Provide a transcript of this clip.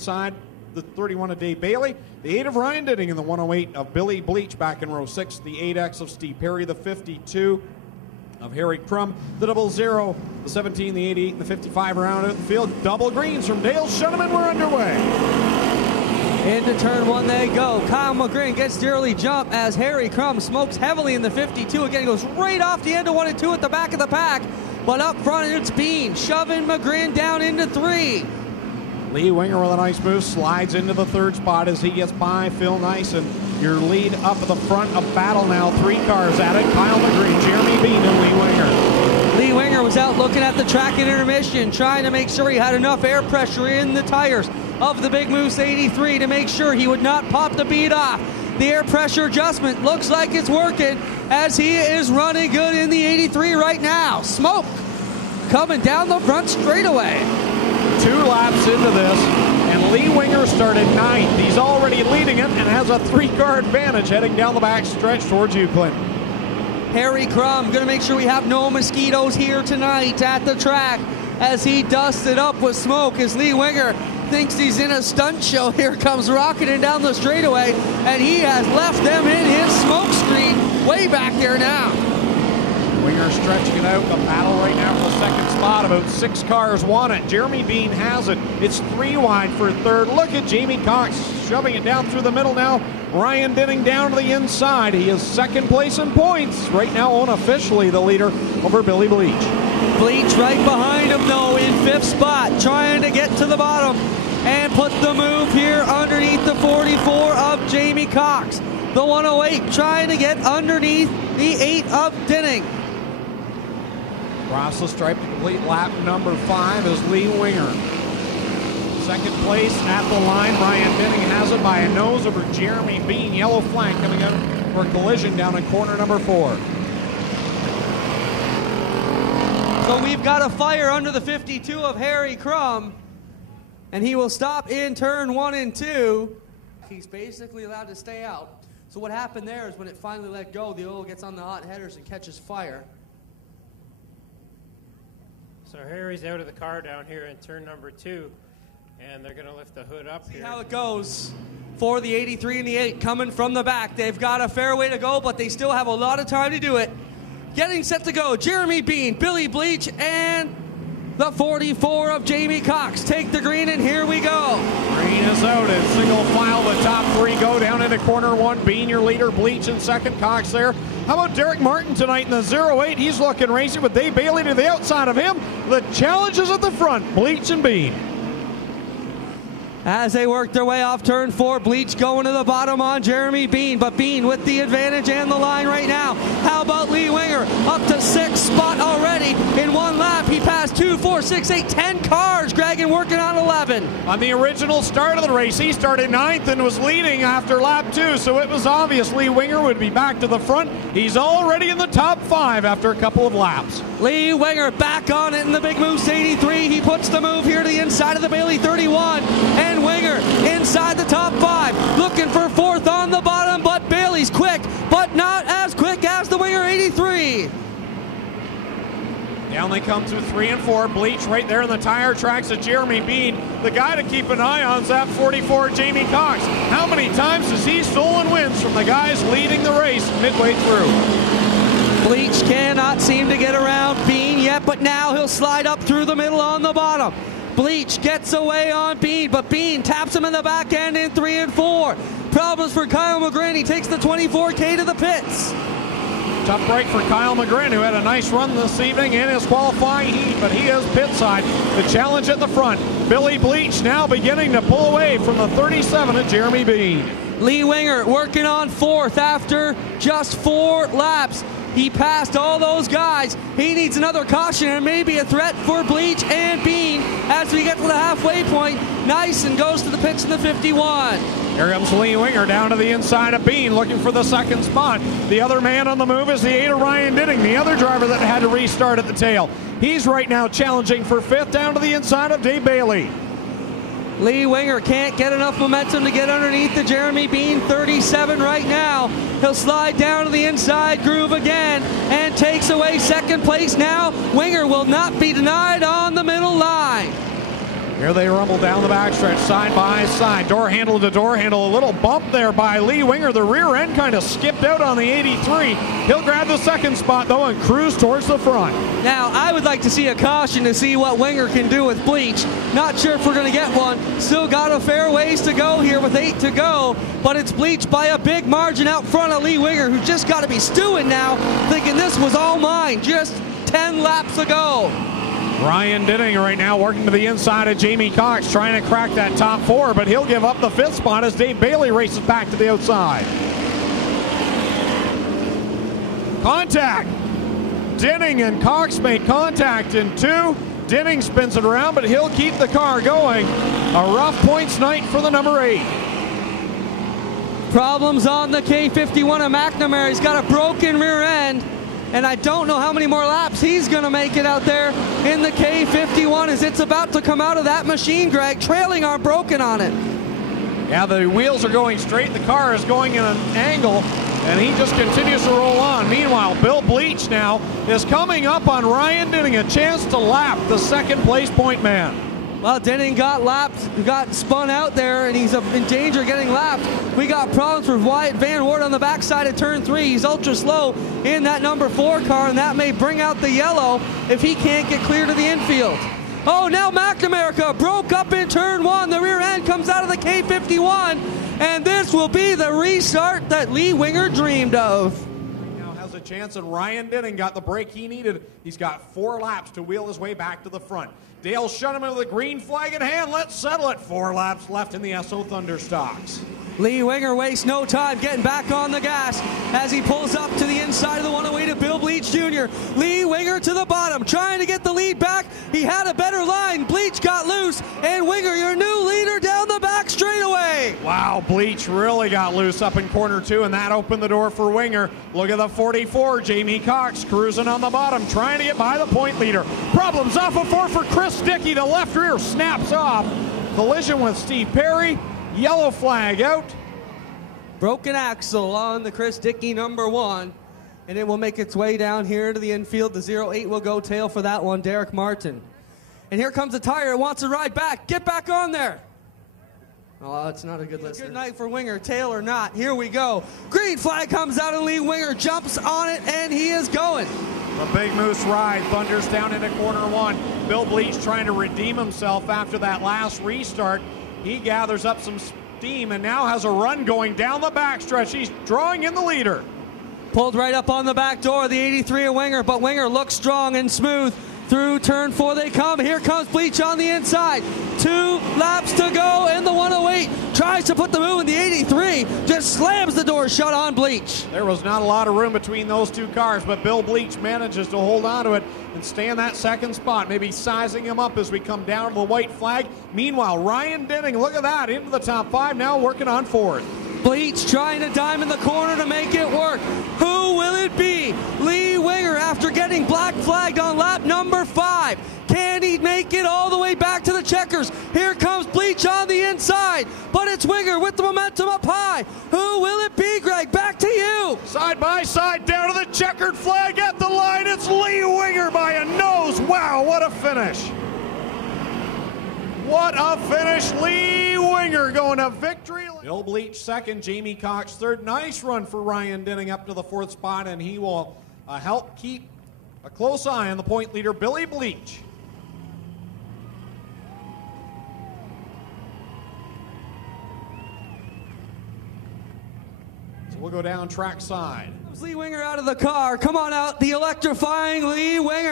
side, the 31 of Dave Bailey, the 8 of Ryan Ditting, and the 108 of Billy Bleich back in row 6, the 8X of Steve Perry, the 52 of Harry Crumb, the 00, the 17, the 88, and the 55 around out the field. Double greens from Dale Shuneman. We're underway. Into turn 1 they go. Kyle Magrin gets the early jump as Harry Crumb smokes heavily in the 52. Again, goes right off the end of 1 and 2 at the back of the pack. But up front, it's Bean shoving Magrin down into 3. Lee Winger with a nice move, slides into the 3rd spot as he gets by Phil Nyssen. Your lead up at the front of battle now. 3 cars at it. Kyle Magrin, Jeremy Bean, and Lee Winger. Lee Winger was out looking at the track in intermission, trying to make sure he had enough air pressure in the tires of the Big Moose 83 to make sure he would not pop the bead off. The air pressure adjustment looks like it's working as he is running good in the 83 right now. Smoke coming down the front straightaway. 2 laps into this, and Lee Winger started 9th. He's already leading it and has a 3-car advantage heading down the back stretch towards you, Clint. Harry Crumb going to make sure we have no mosquitoes here tonight at the track as he dusted up with smoke as Lee Winger thinks he's in a stunt show. Here comes rocketing down the straightaway, and he has left them in his smoke screen way back there now. Winger stretching it out, the battle right now for the 2nd spot. About 6 cars want it. Jeremy Bean has it. It's 3 wide for 3rd. Look at Jamie Cox shoving it down through the middle now. Ryan Ditting down to the inside. He is 2nd place in points. Right now unofficially the leader over Billy Bleich. Bleich right behind him though in 5th spot, trying to get to the bottom and put the move here underneath the 44 of Jamie Cox. The 108 trying to get underneath the 8 of Ditting. Across the stripe to complete lap number 5 is Lee Winger. 2nd place at the line. Ryan Ditting has it by a nose over Jeremy Bean. Yellow flag coming out for a collision down in corner number 4. So we've got a fire under the 52 of Harry Crumb, and he will stop in turn 1 and 2. He's basically allowed to stay out. So what happened there is when it finally let go, the oil gets on the hot headers and catches fire. So Harry's out of the car down here in turn number 2, and they're going to lift the hood up here. See how it goes for the 83 and the 8 coming from the back. They've got a fair way to go, but they still have a lot of time to do it. Getting set to go, Jeremy Bean, Billy Bleich, and the 44 of Jamie Cox take the green, and here we go. Green is out in single file. The top 3 go down into corner 1. Bean, your leader. Bleich in 2nd. Cox there. How about Derek Martin tonight in the 08? He's looking racing with Dave Bailey to the outside of him. The challenge is at the front. Bleich and Bean. As they work their way off turn 4, Bleich going to the bottom on Jeremy Bean, but Bean with the advantage and the line right now. How about Lee Winger up to 6th spot already in 1 lap? He passed 2, 4, 6, 8, 10 cars. Dragon working on 11. On the original start of the race, he started 9th and was leading after lap 2, so it was obvious Lee Winger would be back to the front. He's already in the top 5 after a couple of laps. Lee Winger back on it in the Big Moose 83. He puts the move here to the inside of the Bailey 31. And Winger inside the top 5, looking for 4th on the bottom, but Bailey's quick, but not as quick as the Winger 83. Down they come through 3 and 4. Bleich right there in the tire tracks of Jeremy Bean. The guy to keep an eye on is that 44, Jamie Cox. How many times has he stolen wins from the guys leading the race midway through? Bleich cannot seem to get around Bean yet, but now he'll slide up through the middle on the bottom. Bleich gets away on Bean, but Bean taps him in the back end in 3 and 4. Problems for Kyle Magrin. He takes the 24K to the pits. Tough break for Kyle Magrin, who had a nice run this evening in his qualifying heat, but he is pit side. The challenge at the front. Billy Bleich now beginning to pull away from the 37 of Jeremy Bean. Lee Winger working on 4th after just 4 laps. He passed all those guys. He needs another caution and maybe a threat for Bleich and Bean as we get to the halfway point. Nyssen goes to the pits in the 51. Here comes Lee Winger down to the inside of Bean, looking for the 2nd spot. The other man on the move is the 8 of Ryan Ditting, the other driver that had to restart at the tail. He's right now challenging for 5th down to the inside of Dave Bailey. Lee Winger can't get enough momentum to get underneath the Jeremy Bean 37 right now. He'll slide down to the inside groove again and takes away 2nd place now. Winger will not be denied on the middle line. Here they rumble down the backstretch, side by side, door handle to door handle. A little bump there by Lee Winger. The rear end kind of skipped out on the 83. He'll grab the second spot, though, and cruise towards the front. Now, I would like to see a caution to see what Winger can do with Bleich. Not sure if we're going to get one. Still got a fair ways to go here with 8 to go, but it's Bleich by a big margin out front of Lee Winger, who's just got to be stewing now, thinking this was all mine. Just 10 laps ago. Ryan Dinning right now working to the inside of Jamie Cox, trying to crack that top 4, but he'll give up the 5th spot as Dave Bailey races back to the outside. Contact. Dinning and Cox make contact in 2. Dinning spins it around, but he'll keep the car going. A rough points night for the number 8. Problems on the K51 of McNamara. He's got a broken rear end, and I don't know how many more laps he's going to make it out there in the K51 as it's about to come out of that machine, Greg. Trailing are broken on it. Yeah, the wheels are going straight. The car is going in an angle, and he just continues to roll on. Meanwhile, Bill Bleich now is coming up on Ryan Dinning, a chance to lap the second place point man. Well, Dinning got spun out there, and he's in danger of getting lapped. We got problems with Wyatt Van Wart on the backside of turn 3. He's ultra slow in that number 4 car, and that may bring out the yellow if he can't get clear to the infield. Oh, now McNamara broke up in turn 1. The rear end comes out of the K51, and this will be the restart that Lee Winger dreamed of. Now has a chance, and Ryan Dinning got the break he needed. He's got 4 laps to wheel his way back to the front. Dale Shuneman with a green flag in hand. Let's settle it. 4 laps left in the ESSO Thunderstocks. Lee Winger wastes no time getting back on the gas as he pulls up to the inside of the 108 of Bill Bleich Jr. Lee Winger to the bottom, trying to get the lead back. He had a better line. Bleich got loose, and Winger, your new leader, down the back straightaway. Wow, Bleich really got loose up in corner 2, and that opened the door for Winger. Look at the 44, Jamie Cox cruising on the bottom, trying to get by the point leader. Problems off of 4 for Chris Dickey. The left rear snaps off. Collision with Steve Perry. Yellow flag out. Broken axle on the Chris Dickey number 1, and it will make its way down here to the infield. The 08 will go tail for that one, Derek Martin. And here comes the tire. It wants to ride back. Get back on there. Oh, it's not a good listener. Good night for Winger, tail or not. Here we go. Green flag comes out, and Lee Winger jumps on it, and he is going. The Big Moose ride thunders down into corner 1. Bill Bleich trying to redeem himself after that last restart. He gathers up some steam and now has a run going down the backstretch. He's drawing in the leader. Pulled right up on the back door, the 83 of Winger, but Winger looks strong and smooth. Through turn 4 they come. Here comes Bleich on the inside. 2 laps to go, and the 108 tries to put the move in. The 83 just slams the door shut on Bleich. There was not a lot of room between those 2 cars, but Bill Bleich manages to hold on to it and stay in that second spot, maybe sizing him up as we come down to the white flag. Meanwhile, Ryan Dinning, look at that, into the top 5 now, working on 4th. Bleich trying to dime in the corner to make it work. Who will it be? Lee Winger, after getting black flagged on lap number 5. Can he make it all the way back to the checkers? Here comes Bleich on the inside, but it's Winger with the momentum up high. Who will it be, Greg? Back to you. Side by side, down to the checkered flag at the line. It's Lee Winger by a nose. Wow, what a finish. What a finish. Lee Winger going to victory. Bill Bleich second, Jamie Cox third. Nice run for Ryan Dinning up to the 4th spot, and he will help keep a close eye on the point leader, Billy Bleich. We'll go down track side. Lee Winger out of the car. Come on out, the electrifying Lee Winger.